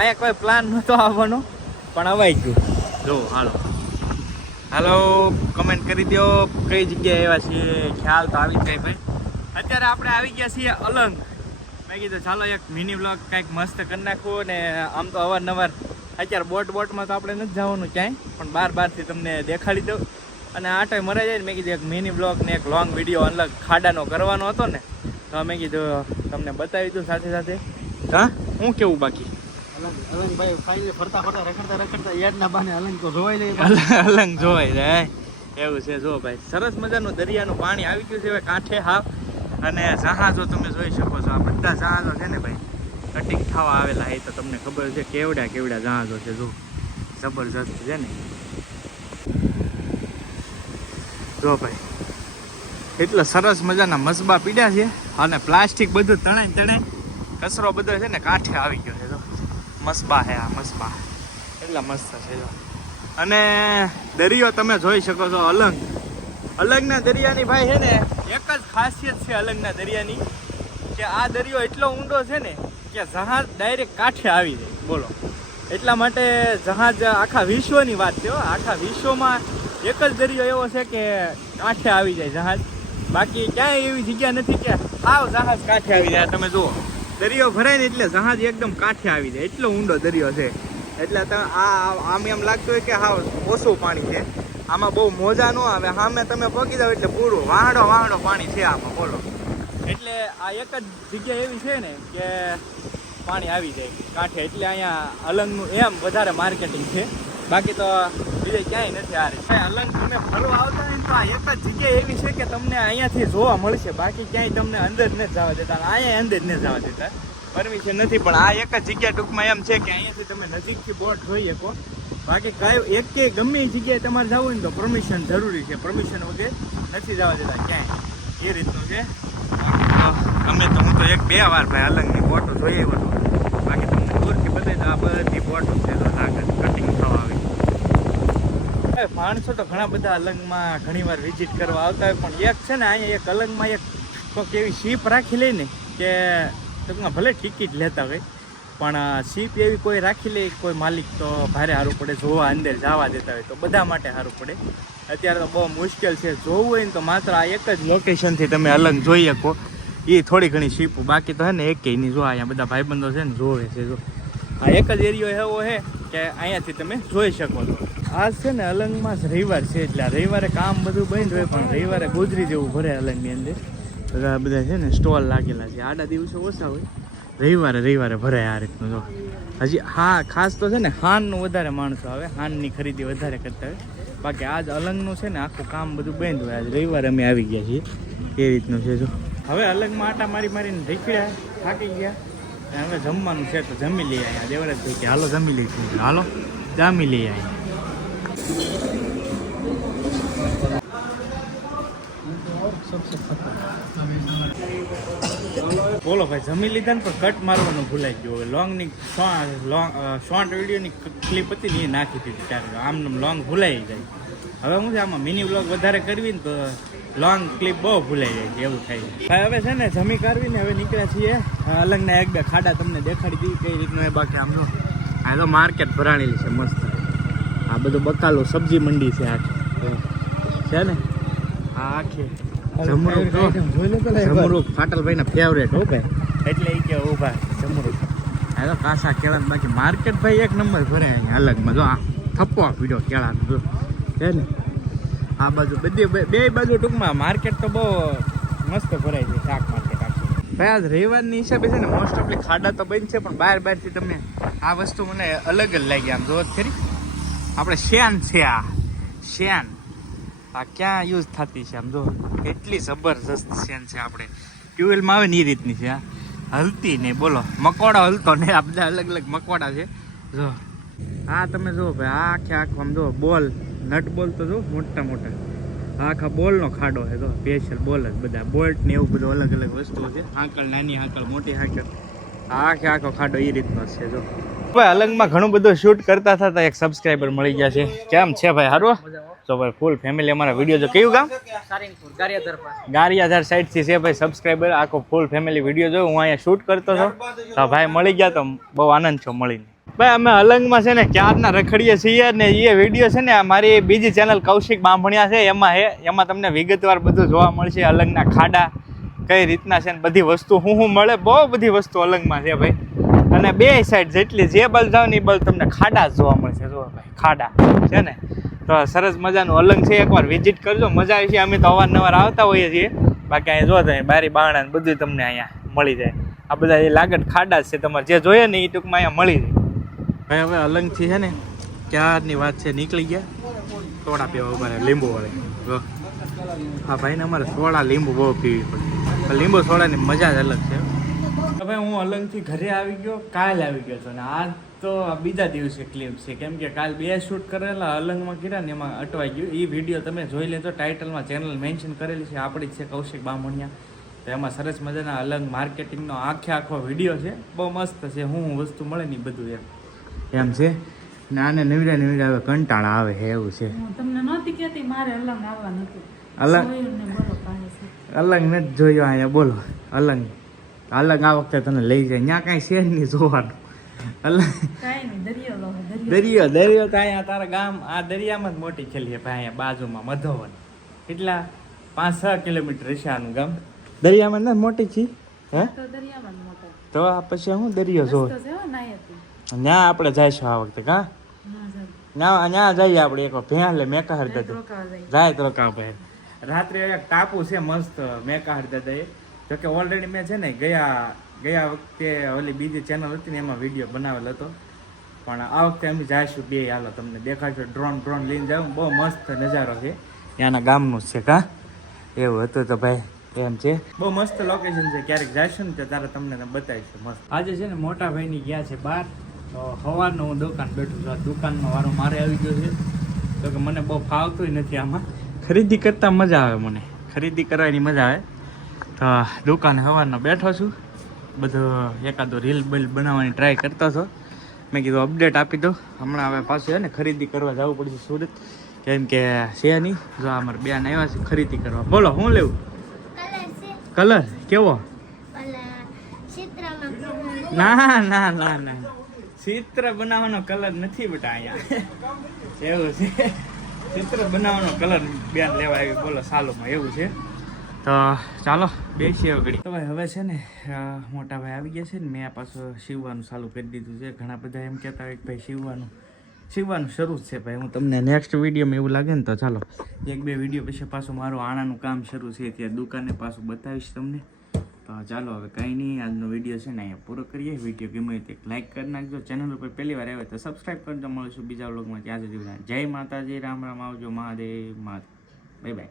આયા કોઈ પ્લાન નહોતો આવવાનો પણ અવાઈ ગયું. જો હાલો કમેન્ટ કરી દો કઈ જગ્યાએ આવ્યા છીએ, ખ્યાલ તો આવી જ જાય ભાઈ. અત્યારે આપણે આવી ગયા છીએ અલંગ. મેં કીધું ચાલો એક મિની વ્લોગ કંઈક મસ્ત કરી નાખવું. ને આમ તો અવારનવાર અત્યારે બોટમાં તો આપણે નથી જવાનું ક્યાંય, પણ બહારથી તમને દેખાડી દઉં. અને આ ટાઈમ મરાઈ જાય ને મેં કીધું એક મિની વ્લોગ ને એક લોંગ વિડીયો અલગ ખાડાનો કરવાનો હતો ને, તો મેં કીધું તમને બતાવી દઉં સાથે સાથે. હા હું કેવું બાકી અલંગ ભાઈ ફાઇનલી ફરતા રખડતા યાદના બાને અલંગ તો જોવાઈ જાય. અલંગ જોવાઈ જાય એવું છે. જો ભાઈ સરસ મજાનું દરિયાનું પાણી આવી ગયું છે હવે કાંઠે હાવ. અને જહાજો તમે જોઈ શકો છો, આ બધા જહાજો છે ને ભાઈ કટિંગ થવા આવેલા એ તો તમને ખબર છે કેવડા જહાજો છે. જો જબરજસ્ત છે ને. જો ભાઈ એટલા સરસ મજાના મસબા પીડ્યા છે અને પ્લાસ્ટિક બધું તણાઈ કચરો બધો છે ને કાંઠે આવી ગયો છે. જો મસબા છે, આ મસબા એટલા મસ્ત છે. જો અને દરિયો તમે જોઈ શકો છો અલંગના દરિયાની ભાઈ છે ને એક જ ખાસિયત છે અલંગના દરિયાની, કે આ દરિયો એટલો ઊંડો છે ને કે જહાજ ડાયરેક્ટ કાંઠે આવી જાય. બોલો એટલા માટે જહાજ આખા વિશ્વની વાત છે, આખા વિશ્વમાં એક જ દરિયો એવો છે કે કાંઠે આવી જાય જહાજ. બાકી ક્યાંય એવી જગ્યા નથી કે હાવ જહાજ કાંઠે આવી જાય. તમે જુઓ દરિયો ભરાય ને એટલે જહાજ એકદમ કાંઠે આવી જાય, એટલો ઊંડો દરિયો છે. એટલે આમ એમ લાગતું હોય કે હાવ ઓછું પાણી છે, આમાં બહુ મોજા ન આવે. સામે તમે પહોંચી જાવ એટલે પૂરું વાહડો પાણી છે આમાં. બોલો એટલે આ એક જ જગ્યા એવી છે ને કે પાણી આવી જાય કાંઠે. એટલે અહીંયા અલંગનું એમ વધારે માર્કેટિંગ છે, બાકી તો બીજે ક્યાંય નથી. આ રીતે અલંગ તમે ફરવા આવતા હોય ને તો આ એક જ જગ્યા એવી છે કે તમને અહીંયાથી જોવા મળશે, બાકી ક્યાંય તમને અંદર જ નથી જવા દેતા. અહીંયા અંદર જ નથી જવા દેતા, પરમિશન નથી. પણ આ એક જ જગ્યા ટૂંકમાં એમ છે કે અહીંયાથી તમે નજીકથી બોટ જોઈ શકો. બાકી કઈ એક કે ગમે એ જગ્યાએ તમારે જવું હોય ને તો પરમિશન જરૂરી છે, પરમિશન વગર નથી જવા દેતા ક્યાંય. એ રીતનું છે. ગમે તો હું તો 1-2 વાર ભાઈ અલંગની બોટો જોઈ આવ્યો હતો. બાકી તમને દૂરથી બતાવી દો આ બધી બોટો છે તો આગળ કટિંગ થવા આવી. માણસો તો ઘણા બધા અલંગમાં ઘણી વાર વિઝિટ કરવા આવતા હોય, પણ એક છે ને અહીંયા એક અલંગમાં એક કોઈક એવી શીપ રાખી લે ને કે ટૂંકમાં ભલે ટિકિટ લેતા હોય પણ શીપ એવી કોઈ રાખી લે કોઈ માલિક તો ભારે સારું પડે. જોવા અંદર જવા દેતા હોય તો બધા માટે સારું પડે. અત્યારે તો બહુ મુશ્કેલ છે જોવું હોય ને તો માત્ર આ એક જ લોકેશનથી તમે અલંગ જોઈ શકો. એ થોડી ઘણી શીપો બાકી તો છે ને એકેય નહીં. જો અહીંયા બધા ભાઈબંધો છે ને જોવે છે. જો આ એક જ એરિયો એવો છે કે અહીંયાથી તમે જોઈ શકો છો. આજ છે ને અલંગમાં જ રવિવાર છે એટલે રવિવારે કામ બધું બંધ હોય, પણ રવિવારે ગોજરી જેવું ભરે અલંગની અંદર. બધા છે ને સ્ટોલ લાગેલા છે. આડા દિવસો ઓછા હોય, રવિવારે ભરાય આ રીતનું. જો હજી હા ખાસ તો છે ને હાનનું વધારે માણસો આવે, હાનની ખરીદી વધારે કરતા હોય. બાકી આજ અલંગનું છે ને આખું કામ બધું બંધ હોય. આજ રવિવારે અમે આવી ગયા છીએ એ રીતનું છે. જો હવે અલંગમાં આટા મારીને ઢીકડ્યા થાકી ગયા. હવે જમવાનું છે તો જમી લઈએ. અહીંયા દેવરાજભાઈ કે હાલો જમી લઈશું, હાલો જામી લઈએ. અહીંયા બોલો ભાઈ જમી લીધા ને પણ કટ મારવાનું ભૂલાઈ ગયું. હવે લોંગની શોર્ટ વિડીયોની ક્લિપ હતી ને એ નાખી દીધી ત્યારે આમ લોંગ ભૂલાઈ જાય. હવે હું છે આમાં મિની વ્લોગ વધારે કરવી ને તો લોંગ ક્લિપ બહુ ભૂલાઈ જાય છે, એવું થાય ભાઈ. હવે છે ને જમી કરવીને હવે નીકળ્યા છીએ અલંગના 1-2 ખાડા તમને દેખાડી દીધી કઈ રીતનું. એ બાકી આમ જો આ તો માર્કેટ ભરાણેલી છે મસ્ત. આ બધું બકાલું સબ્જી મંડી છે આખી છે ને. આ આખી જમરૂખ ફાટલભાઈ ના ફેવરેટ હો ભાઈ, એટલે એ કે ઉભા જમરૂખ. હા તો કાસા કેળા. બાકી માર્કેટ ભાઈ એક નંબર ભરે અહીંયા અલગમાં. જો આ થપ્પો પીડ્યો કેળાનો જો છે ને. આ બાજુ બધી બે બાજુ ટૂંકમાં માર્કેટ તો બહુ મસ્ત ભરાય છે, શાક માર્કેટ આખું. ભાઈ આજ રવિવારની હિસાબે છે ને મોસ્ટ ઓફલી ખાડા તો બંધ છે, પણ બહારથી તમે આ વસ્તુ મને અલગ જ લાગી. આમ જોવો ખરી આપણે શેન છે, આ શેન આ ક્યાં યુઝ થતી છે આમ જો કેટલી જબરજસ્ત શેન છે. આપણે ટ્યુબવેલમાં આવે ને એ રીતની છે. આ હલતી નહીં. બોલો મકોડો હલતો નહીં. આ બધા અલગ અલગ મકોડા છે. જો હા તમે જુઓ ભાઈ આખે આખો આમ જો બોલ નટ બોલ તો જો મોટા આખા બોલનો ખાડો છે. તો સ્પેશિયલ બોલ જ બધા બોલ્ટ ને એવું બધું અલગ અલગ વસ્તુઓ છે. હાંકળ નાની હાંકળ મોટી હાંકળ આખે આખો ખાડો એ રીતનો છે. જો ભાઈ અલંગમાં ઘણું બધું શૂટ કરતા થતા એક સબસ્ક્રાઈબર મળી ગયા છે. કેમ છે ભાઈ સારું? તો ભાઈ ફૂલ ફેમિલી અમારા વિડીયો જો. કયું ગામ? ગારિયાધાર સાઈડ થી છે ભાઈ સબસ્ક્રાઈબર. આખો ફૂલ ફેમિલી વિડીયો જો હું અહીંયા શૂટ કરતો હતો તો ભાઈ મળી ગયા તો બહુ આનંદ છો મળીને. ભાઈ અમે અલંગમાં છે ને ક્યારના રખડીએ છીએ ને એ વિડીયો છે ને મારી બીજી ચેનલ કૌશિક બાંભણિયા છે એમાં તમને વિગતવાર બધું જોવા મળશે. અલંગના ખાડા કઈ રીતના છે ને બધી વસ્તુ શું મળે, બહુ બધી વસ્તુ અલંગમાં છે ભાઈ. અને બે સાઈડ જેટલી જે બાજુ જાવ ને એ બાજુ તમને ખાડા જ જોવા મળશે. જો ભાઈ ખાડા છે ને, તો સરસ મજાનું અલંગ છે, એકવાર વિઝિટ કરજો, મજા આવી છે. અમે તો અવારનવાર આવતા હોઈએ છીએ, બાકી અહીંયા જો તમે બારી બારણા બધું તમને અહીંયા મળી જાય. આ બધા એ લાગત ખાડા જ છે, તમારે જે જોઈએ ને એ ટૂંકમાં અહીંયા મળી જાય. ભાઈ હવે અલંગથી છે ને ક્યારની વાત છે નીકળી ગયા સોડા પીવા ઉભા લીંબુ વાળી. જો હા ભાઈને અમારે સોડા લીંબુ બહુ પીવી પડે, લીંબુ સોડાની મજા જ અલગ છે. હવે હું અલંગથી ઘરે આવી ગયો, કાલ આવી ગયો છું ને આજ તો બીજા દિવસે ક્લિપ છે, કેમ કે કાલ 2 શૂટ કરેલા અલંગમાં કર્યા ને એમાં અટવાઈ ગયું. એ વિડીયો તમે જોઈ લેજો, ટાઇટલમાં ચેનલ મેન્શન કરેલી છે, આપણી જ છે કૌશિક બામણિયા. તો એમાં સરસ મજાના અલંગ માર્કેટિંગનો આખો વિડીયો છે, બહુ મસ્ત છે. હું વસ્તુ મળે ને બધું એમ છે ને. આને નવીરા હવે કંટાળા આવે છે એવું છે. તમને નહોતી કહેતી મારે અલંગ આવવા નતું. અલંગ નથી જોયો અહીંયા, બોલો અલંગ આ વખતે તને લઈ જાય. ત્યાં કાંઈ છે નહીં જોવાનું. અલંગ દરિયો તો અહીંયા તારા ગામ આ દરિયામાં જ મોટી ખેલી ભાઈ. અહીંયા બાજુમાં મધોવન કેટલા 5-6 કિલોમીટર હશે આનું ગામ. દરિયામાં ના મોટી છે હે, તો આ પછી હું દરિયો જો ત્યાં આપણે જઈશું આ વખતે. કા ત્યાં જઈએ આપણે એક ભેં લે મેકાહર દાદા જાય તો રોકાવ ભાઈ. રાત્રે એક ટાપુ છે મસ્ત મેકાહર દાદા એ. જોકે ઓલરેડી મેં છે ને ગયા વખતે ઓલી બીજી ચેનલ હતી ને એમાં વિડીયો બનાવેલો હતો, પણ આ વખતે અમે જઈશું બે. હાલો તમને દેખાડશું, ડ્રોન લઈને જાવ, બહુ મસ્ત નજારો છે ત્યાંના ગામનું જ છે. કા એવું હતું તો ભાઈ એમ છે, બહુ મસ્ત લોકેશન છે. ક્યારેક જઈશું ને તો તારે તમને બતાવીશું મસ્ત. આજે છે ને મોટા ભાઈની ગયા છે બહાર, તો સવારનું હું દુકાન બેઠું છું. દુકાનમાં વારો મારે આવી ગયો છે, તો કે મને બહુ ફાવતું નથી આમાં. ખરીદી કરતા મજા આવે, મને ખરીદી કરવાની મજા આવે. તો દુકાને સવારનો બેઠો છું, બધું એકાદો રીલ બીલ બનાવવાની ટ્રાય કરતો હતો. મેં કીધું અપડેટ આપી દો. હમણાં હવે પાછું છે ને ખરીદી કરવા જવું પડશે સુરત, કેમ કે છે નહીં. જો અમારે બેન આવ્યા છે ખરીદી કરવા. બોલો શું લેવું? કલર કેવો? ના ચિત્ર બનાવવાનો કલર નથી બેટા અહીંયા. એવું છે, ચિત્ર બનાવવાનો કલર બેન લેવા આવી. બોલો સાલુમાં એવું છે. તો ચાલો બેસીએ ઘડી. તો ભાઈ હવે છે ને મોટા ભાઈ આવી ગયા છે ને, મેં પાછું સીવવાનું ચાલુ કરી દીધું છે. ઘણા બધા એમ કહેતા હોય કે ભાઈ સીવવાનું શરૂ જ છે. ભાઈ હું તમને નેક્સ્ટ વિડીયોમાં એવું લાગે ને તો ચાલો 1-2 વિડીયો પછી પાછું મારું આણાનું કામ શરૂ છે, ત્યાં દુકાને પાછું બતાવીશ તમને. તો ચાલો હવે કંઈ નહીં, આજનો વિડીયો છે ને અહીંયા પૂરો કરીએ. વિડીયો ગમે તો લાઈક કરી નાખજો, ચેનલ ઉપર પહેલી વાર આવે તો સબસ્ક્રાઈબ કરજો. મળીશું બીજા વ્લોગમાં, ત્યાં સુધી જય માતાજી, રામ રામ, આવજો, મહાદેવ, બાય બાય.